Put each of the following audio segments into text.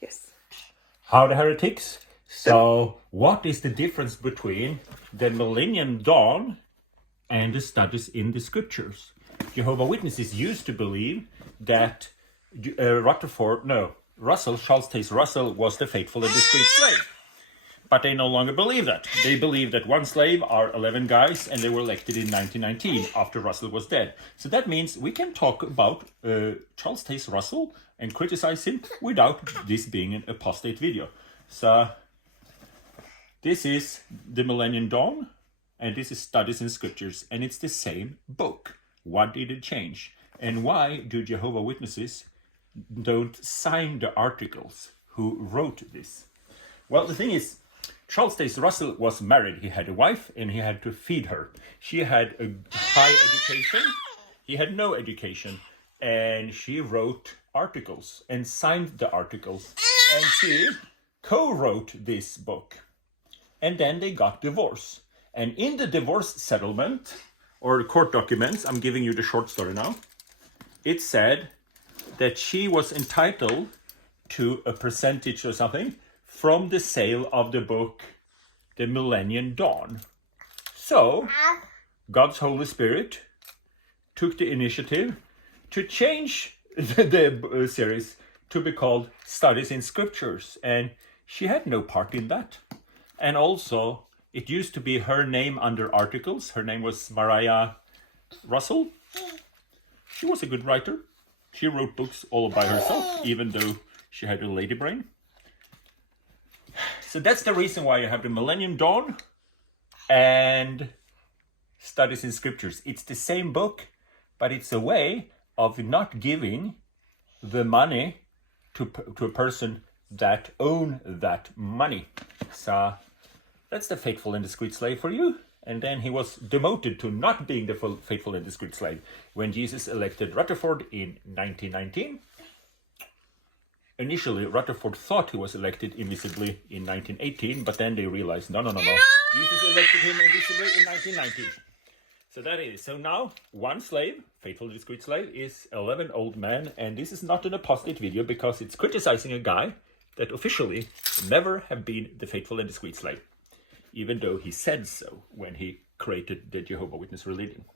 Yes. How the heretics? So, what is the difference between the Millennial Dawn and the studies in the Scriptures? Jehovah Witnesses used to believe that Russell, Charles Taze Russell, was the faithful and discreet slave. But they no longer believe that. They believe that one slave are 11 guys, and they were elected in 1919 after Russell was dead. So that means we can talk about Charles Taze Russell and criticize him without this being an apostate video. So this is the Millennial Dawn, and this is Studies in Scriptures, and it's the same book. What did it change? And why do Jehovah Witnesses don't sign the articles who wrote this? Well, the thing is, Charles Taze Russell was married. He had a wife and he had to feed her. She had a high education. He had no education. And she wrote articles and signed the articles. And she co-wrote this book. And then they got divorced. And in the divorce settlement, or the court documents, I'm giving you the short story now, it said that she was entitled to a percentage or something from the sale of the book, The Millennial Dawn. So, God's Holy Spirit took the initiative to change the series to be called Studies in Scriptures. And she had no part in that. And also, it used to be her name under articles. Her name was Mariah Russell. She was a good writer. She wrote books all by herself, even though she had a lady brain. So that's the reason why you have the Millennial Dawn and Studies in Scriptures. It's the same book, but it's a way of not giving the money to a person that own that money. So that's the faithful and discreet slave for you. And then he was demoted to not being the faithful and discreet slave when Jesus elected Rutherford in 1919. Initially, Rutherford thought he was elected invisibly in 1918, but then they realized, no. Jesus elected him invisibly in 1919. So that is. So now, one slave, faithful and discreet slave, is 11 old men, and this is not an apostate video because it's criticizing a guy that officially never have been the faithful and discreet slave, even though he said so when he created the Jehovah Witness religion.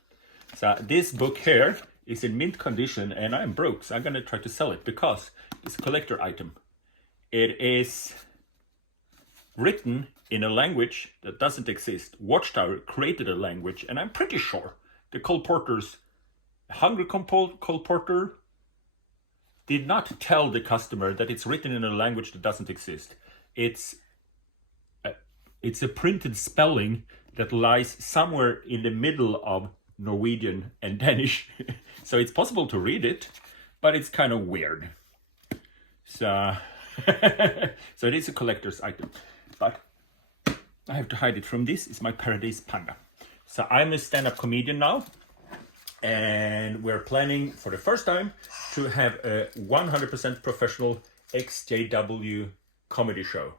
So this book here is in mint condition, and I'm broke, so I'm going to try to sell it because it's a collector item. It is written in a language that doesn't exist. Watchtower created a language, and I'm pretty sure the colporteurs, hungry colporter, did not tell the customer that it's written in a language that doesn't exist. It's a printed spelling that lies somewhere in the middle of Norwegian and Danish. So it's possible to read it, but it's kind of weird. So, so it is a collector's item. But I have to hide it from this. It's my Paradise Panda. So I'm a stand-up comedian now. And we're planning for the first time to have a 100% professional ExJW comedy show.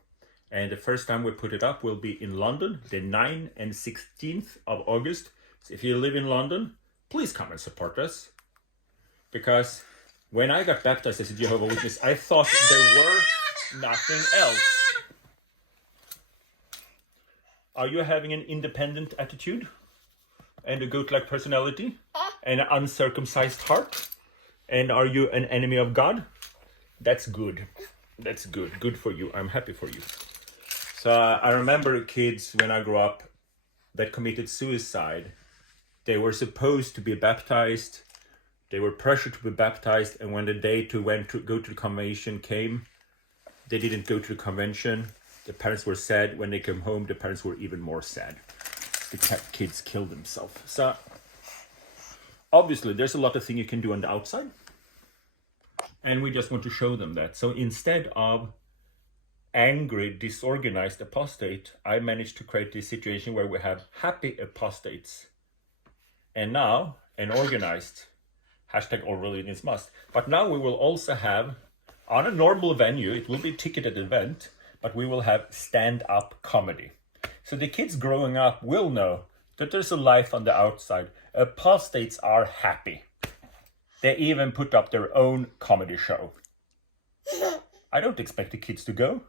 And the first time we put it up will be in London, the 9th and 16th of August. So if you live in London, please come and support us. Because when I got baptized as a Jehovah Witness, I thought there were nothing else. Are you having an independent attitude? And a goat-like personality? And an uncircumcised heart? And are you an enemy of God? That's good. That's good. Good for you. I'm happy for you. So I remember kids when I grew up that committed suicide. They were supposed to be baptized. They were pressured to be baptized. And when the day to go to the convention came, they didn't go to the convention. The parents were sad. When they came home, the parents were even more sad. The kids killed themselves. So obviously there's a lot of things you can do on the outside. And we just want to show them that. So instead of angry, disorganized apostate, I managed to create this situation where we have happy apostates. And now an organized, hashtag all religions must. But now we will also have, on a normal venue, it will be a ticketed event, but we will have stand-up comedy. So the kids growing up will know that there's a life on the outside. Apostates are happy. They even put up their own comedy show. I don't expect the kids to go.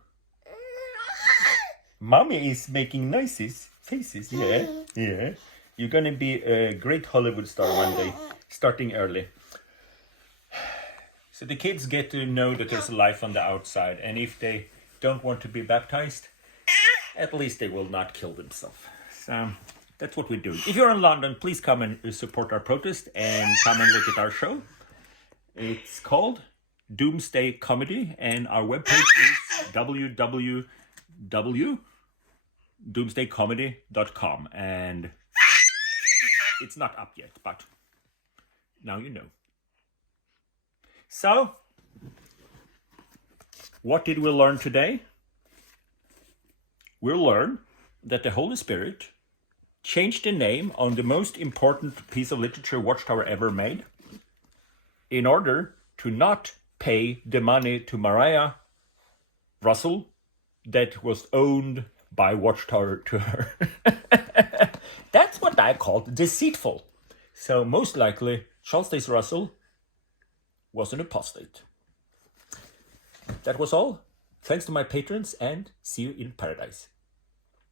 Mommy is making nice faces. Yeah, yeah. You're gonna be a great Hollywood star one day, starting early. So the kids get to know that there's a life on the outside, and if they don't want to be baptized, at least they will not kill themselves. So that's what we're doing. If you're in London, please come and support our protest and come and look at our show. It's called Doomsday Comedy, and our webpage is www.doomsdaycomedy.com, and it's not up yet, but now you know. So, what did we learn today? We'll learn that the Holy Spirit changed the name on the most important piece of literature Watchtower ever made in order to not pay the money to Maria Russell that was owned by Watchtower to her. That's what I called deceitful. So most likely, Charles Taze Russel was an apostate. That was all. Thanks to my patrons, and see you in paradise.